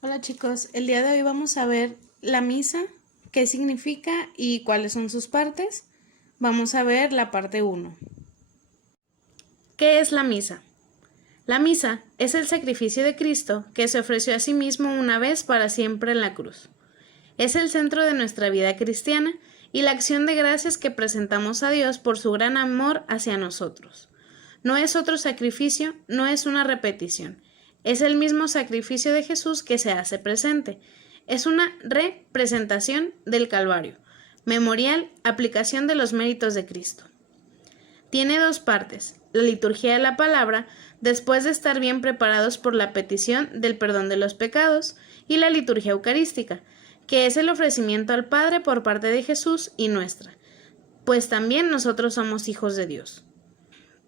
Hola chicos, el día de hoy vamos a ver la misa, qué significa y cuáles son sus partes. Vamos a ver la parte 1. ¿Qué es la misa? La misa es el sacrificio de Cristo que se ofreció a sí mismo una vez para siempre en la cruz. Es el centro de nuestra vida cristiana y la acción de gracias que presentamos a Dios por su gran amor hacia nosotros. No es otro sacrificio, no es una repetición. Es el mismo sacrificio de Jesús que se hace presente. Es una representación del Calvario, memorial, aplicación de los méritos de Cristo. Tiene dos partes, la liturgia de la palabra, después de estar bien preparados por la petición del perdón de los pecados, y la liturgia eucarística, que es el ofrecimiento al Padre por parte de Jesús y nuestra, pues también nosotros somos hijos de Dios.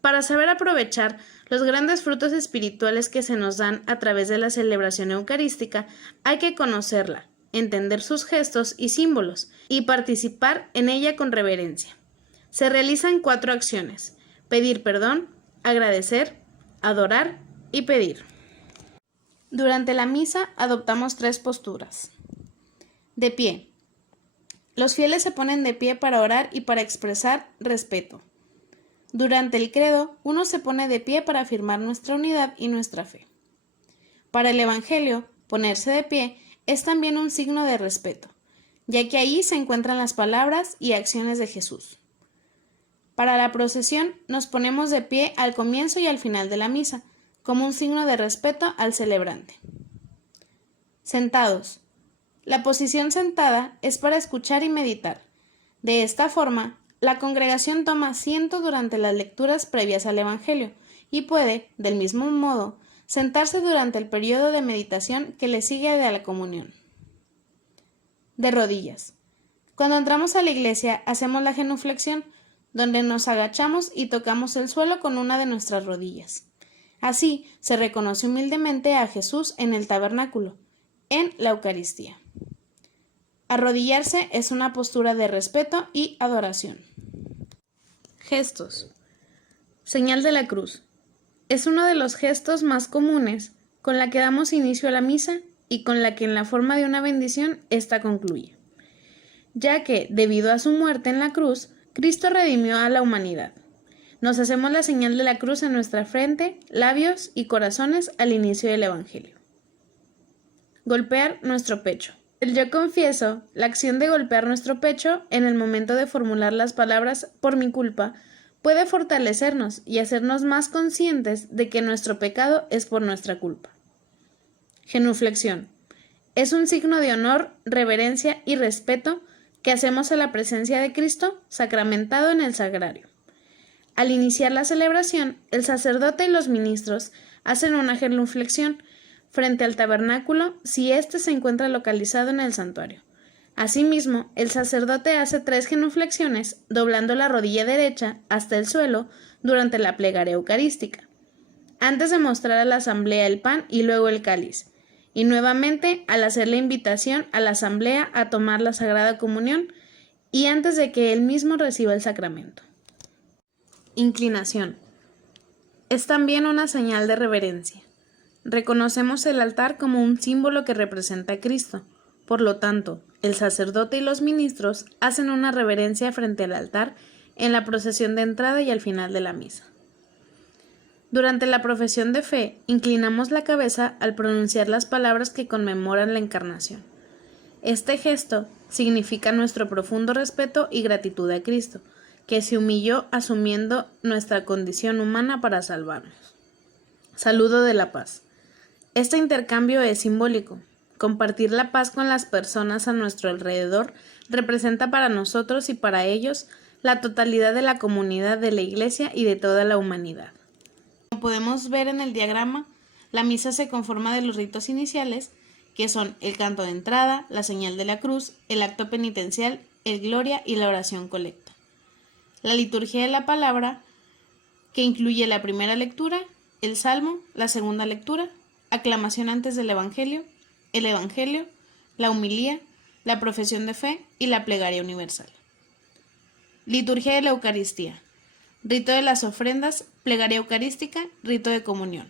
Para saber aprovechar los grandes frutos espirituales que se nos dan a través de la celebración eucarística, hay que conocerla, entender sus gestos y símbolos, y participar en ella con reverencia. Se realizan 4 acciones: pedir perdón, agradecer, adorar y pedir. Durante la misa adoptamos 3 posturas. De pie. Los fieles se ponen de pie para orar y para expresar respeto. Durante el credo, uno se pone de pie para afirmar nuestra unidad y nuestra fe. Para el Evangelio, ponerse de pie es también un signo de respeto, ya que ahí se encuentran las palabras y acciones de Jesús. Para la procesión, nos ponemos de pie al comienzo y al final de la misa, como un signo de respeto al celebrante. Sentados. La posición sentada es para escuchar y meditar. De esta forma, la congregación toma asiento durante las lecturas previas al Evangelio y puede, del mismo modo, sentarse durante el periodo de meditación que le sigue a la comunión. De rodillas. Cuando entramos a la iglesia, hacemos la genuflexión, donde nos agachamos y tocamos el suelo con una de nuestras rodillas. Así se reconoce humildemente a Jesús en el tabernáculo, en la Eucaristía. Arrodillarse es una postura de respeto y adoración. Gestos. Señal de la cruz. Es uno de los gestos más comunes con la que damos inicio a la misa y con la que en la forma de una bendición ésta concluye, ya que, debido a su muerte en la cruz, Cristo redimió a la humanidad. Nos hacemos la señal de la cruz en nuestra frente, labios y corazones al inicio del Evangelio. Golpear nuestro pecho. El yo confieso, la acción de golpear nuestro pecho en el momento de formular las palabras por mi culpa, puede fortalecernos y hacernos más conscientes de que nuestro pecado es por nuestra culpa. Genuflexión. Es un signo de honor, reverencia y respeto que hacemos a la presencia de Cristo sacramentado en el sagrario. Al iniciar la celebración, el sacerdote y los ministros hacen una genuflexión frente al tabernáculo si éste se encuentra localizado en el santuario. Asimismo, el sacerdote hace 3 genuflexiones, doblando la rodilla derecha hasta el suelo durante la plegaria eucarística, antes de mostrar a la asamblea el pan y luego el cáliz, y nuevamente al hacer la invitación a la asamblea a tomar la Sagrada Comunión y antes de que él mismo reciba el sacramento. Inclinación. Es también una señal de reverencia. Reconocemos el altar como un símbolo que representa a Cristo. Por lo tanto, el sacerdote y los ministros hacen una reverencia frente al altar en la procesión de entrada y al final de la misa. Durante la profesión de fe, inclinamos la cabeza al pronunciar las palabras que conmemoran la encarnación. Este gesto significa nuestro profundo respeto y gratitud a Cristo, que se humilló asumiendo nuestra condición humana para salvarnos. Saludo de la paz. Este intercambio es simbólico. Compartir la paz con las personas a nuestro alrededor representa para nosotros y para ellos la totalidad de la comunidad de la Iglesia y de toda la humanidad. Como podemos ver en el diagrama, la misa se conforma de los ritos iniciales, que son el canto de entrada, la señal de la cruz, el acto penitencial, el gloria y la oración colecta. La liturgia de la palabra, que incluye la primera lectura, el salmo, la segunda lectura, aclamación antes del Evangelio, el Evangelio, la homilía, la profesión de fe y la plegaria universal. Liturgia de la Eucaristía. Rito de las ofrendas, plegaria eucarística, rito de comunión.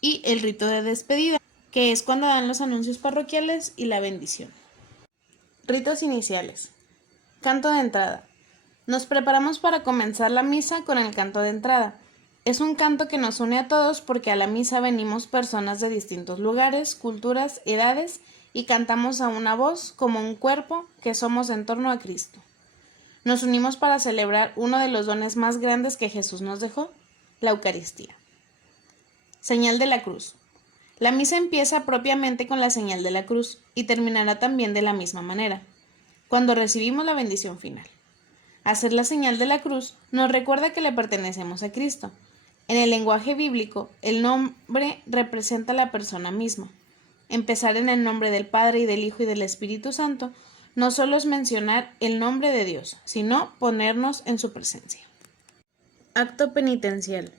Y el rito de despedida. que es cuando dan los anuncios parroquiales y la bendición. Ritos iniciales. Canto de entrada. Nos preparamos para comenzar la misa con el canto de entrada. Es un canto que nos une a todos porque a la misa venimos personas de distintos lugares, culturas, edades y cantamos a una voz como un cuerpo que somos en torno a Cristo. Nos unimos para celebrar uno de los dones más grandes que Jesús nos dejó, la Eucaristía. Señal de la cruz. La misa empieza propiamente con la señal de la cruz y terminará también de la misma manera, cuando recibimos la bendición final. Hacer la señal de la cruz nos recuerda que le pertenecemos a Cristo. En el lenguaje bíblico, el nombre representa la persona misma. Empezar en el nombre del Padre y del Hijo y del Espíritu Santo no solo es mencionar el nombre de Dios, sino ponernos en su presencia. Acto penitencial.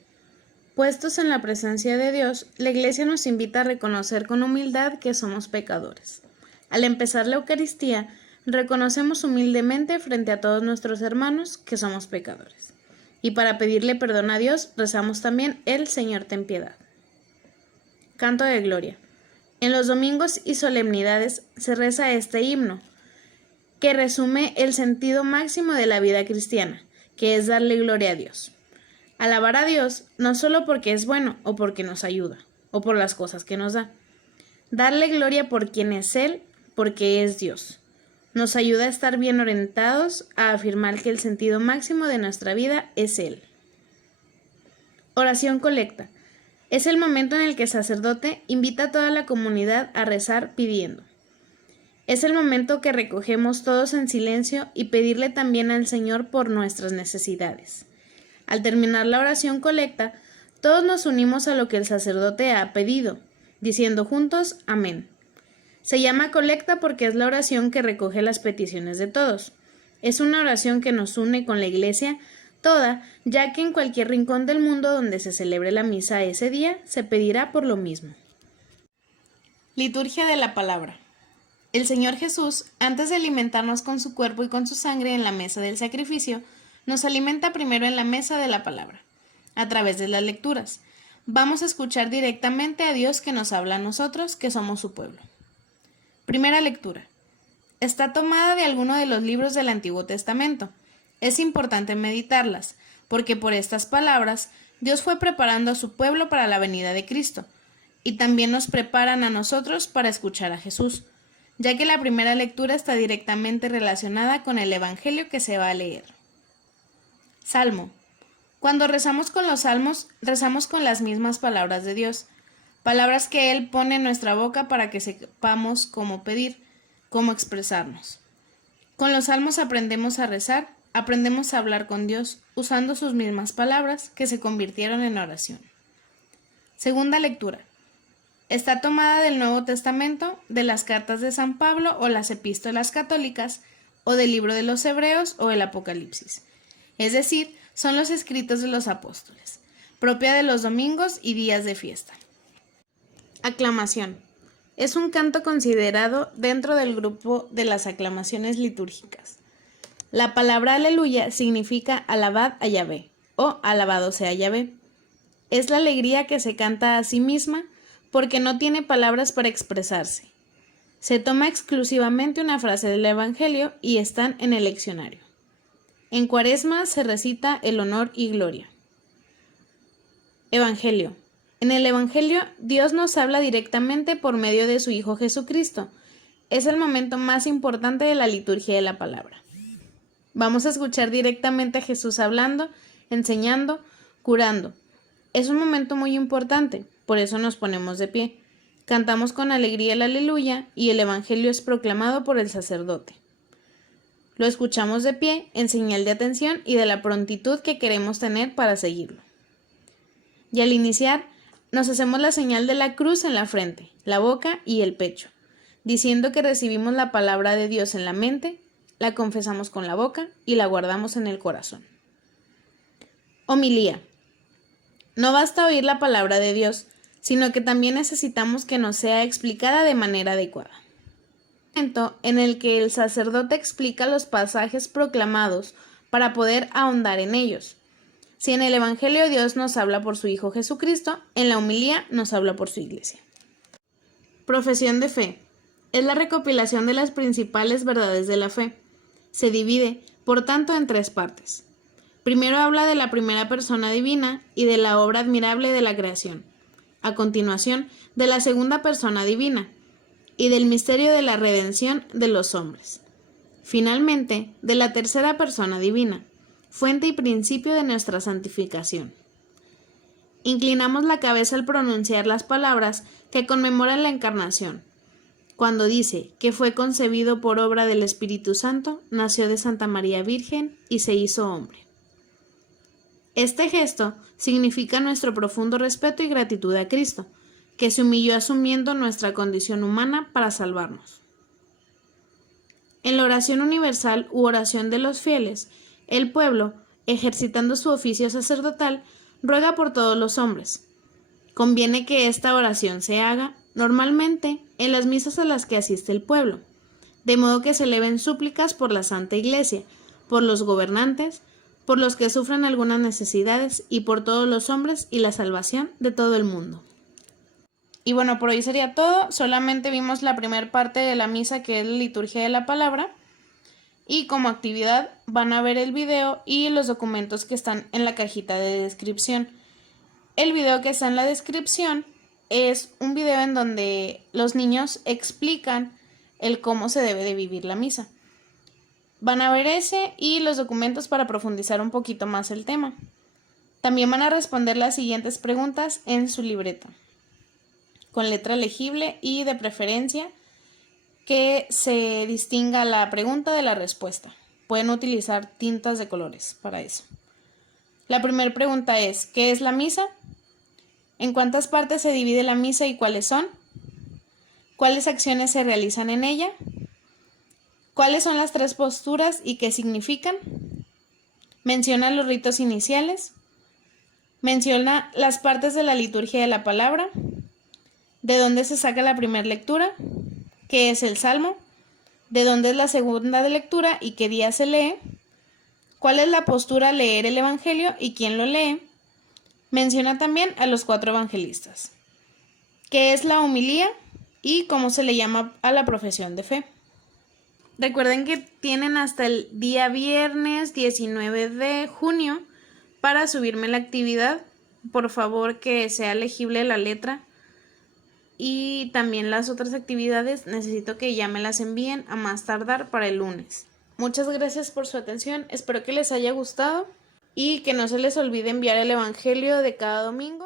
Puestos en la presencia de Dios, la Iglesia nos invita a reconocer con humildad que somos pecadores. Al empezar la Eucaristía, reconocemos humildemente frente a todos nuestros hermanos que somos pecadores. Y para pedirle perdón a Dios, rezamos también el Señor ten piedad. Canto de gloria. En los domingos y solemnidades se reza este himno, que resume el sentido máximo de la vida cristiana, que es darle gloria a Dios. Alabar a Dios no solo porque es bueno o porque nos ayuda, o por las cosas que nos da. Darle gloria por quien es Él, porque es Dios. Nos ayuda a estar bien orientados a afirmar que el sentido máximo de nuestra vida es Él. Oración colecta. Es el momento en el que el sacerdote invita a toda la comunidad a rezar pidiendo. Es el momento que recogemos todos en silencio y pedirle también al Señor por nuestras necesidades. Al terminar la oración colecta, todos nos unimos a lo que el sacerdote ha pedido, diciendo juntos amén. Se llama colecta porque es la oración que recoge las peticiones de todos. Es una oración que nos une con la Iglesia toda, ya que en cualquier rincón del mundo donde se celebre la misa ese día, se pedirá por lo mismo. Liturgia de la Palabra. El Señor Jesús, antes de alimentarnos con su cuerpo y con su sangre en la mesa del sacrificio, nos alimenta primero en la mesa de la Palabra, a través de las lecturas. Vamos a escuchar directamente a Dios que nos habla a nosotros, que somos su pueblo. Primera lectura. Está tomada de alguno de los libros del Antiguo Testamento. Es importante meditarlas, porque por estas palabras Dios fue preparando a su pueblo para la venida de Cristo, y también nos preparan a nosotros para escuchar a Jesús, ya que la primera lectura está directamente relacionada con el Evangelio que se va a leer. Salmo. Cuando rezamos con los salmos, rezamos con las mismas palabras de Dios, palabras que Él pone en nuestra boca para que sepamos cómo pedir, cómo expresarnos. Con los salmos aprendemos a rezar, aprendemos a hablar con Dios, usando sus mismas palabras que se convirtieron en oración. Segunda lectura. Está tomada del Nuevo Testamento, de las cartas de San Pablo o las epístolas católicas, o del libro de los Hebreos o el Apocalipsis. Es decir, son los escritos de los apóstoles, propia de los domingos y días de fiesta. Aclamación. Es un canto considerado dentro del grupo de las aclamaciones litúrgicas. La palabra aleluya significa alabad a Yahvé o alabado sea Yahvé. Es la alegría que se canta a sí misma porque no tiene palabras para expresarse. Se toma exclusivamente una frase del Evangelio y están en el leccionario. En Cuaresma se recita el honor y gloria. Evangelio. En el Evangelio, Dios nos habla directamente por medio de su Hijo Jesucristo. Es el momento más importante de la liturgia de la palabra. Vamos a escuchar directamente a Jesús hablando, enseñando, curando. Es un momento muy importante, por eso nos ponemos de pie. Cantamos con alegría el aleluya y el Evangelio es proclamado por el sacerdote. Lo escuchamos de pie en señal de atención y de la prontitud que queremos tener para seguirlo. Y al iniciar, nos hacemos la señal de la cruz en la frente, la boca y el pecho, diciendo que recibimos la palabra de Dios en la mente, la confesamos con la boca y la guardamos en el corazón. Homilía. No basta oír la palabra de Dios, sino que también necesitamos que nos sea explicada de manera adecuada. Momento en el que el sacerdote explica los pasajes proclamados para poder ahondar en ellos. Si en el Evangelio Dios nos habla por su Hijo Jesucristo, en la homilía nos habla por su Iglesia. Profesión de fe. Es la recopilación de las principales verdades de la fe. Se divide, por tanto, en 3 partes. Primero habla de la primera persona divina y de la obra admirable de la creación. A continuación, de la segunda persona divina y del misterio de la redención de los hombres. Finalmente, de la tercera persona divina, fuente y principio de nuestra santificación. Inclinamos la cabeza al pronunciar las palabras que conmemoran la encarnación, cuando dice que fue concebido por obra del Espíritu Santo, nació de Santa María Virgen y se hizo hombre. Este gesto significa nuestro profundo respeto y gratitud a Cristo, que se humilló asumiendo nuestra condición humana para salvarnos. En la oración universal u oración de los fieles, el pueblo, ejercitando su oficio sacerdotal, ruega por todos los hombres. Conviene que esta oración se haga, normalmente, en las misas a las que asiste el pueblo, de modo que se eleven súplicas por la Santa Iglesia, por los gobernantes, por los que sufren algunas necesidades y por todos los hombres y la salvación de todo el mundo. Y bueno, por hoy sería todo. Solamente vimos la primera parte de la misa, que es la liturgia de la palabra. Y como actividad van a ver el video y los documentos que están en la cajita de descripción. El video que está en la descripción es un video en donde los niños explican el cómo se debe de vivir la misa. Van a ver ese y los documentos para profundizar un poquito más el tema. También van a responder las siguientes preguntas en su libreta, con letra legible y de preferencia que se distinga la pregunta de la respuesta. Pueden utilizar tintas de colores para eso. La primera pregunta es: ¿qué es la misa? ¿En cuántas partes se divide la misa y cuáles son? ¿Cuáles acciones se realizan en ella? ¿Cuáles son las 3 posturas y qué significan? Menciona los ritos iniciales. Menciona las partes de la liturgia de la palabra. ¿De dónde se saca la primera lectura? ¿Qué es el Salmo? ¿De dónde es la segunda de lectura y qué día se lee? ¿Cuál es la postura al leer el Evangelio y quién lo lee? Menciona también a los 4 evangelistas. ¿Qué es la homilía y cómo se le llama a la profesión de fe? Recuerden que tienen hasta el día viernes 19 de junio para subirme la actividad. Por favor, que sea legible la letra. Y también las otras actividades necesito que ya me las envíen a más tardar para el lunes. Muchas gracias por su atención, espero que les haya gustado y que no se les olvide enviar el Evangelio de cada domingo.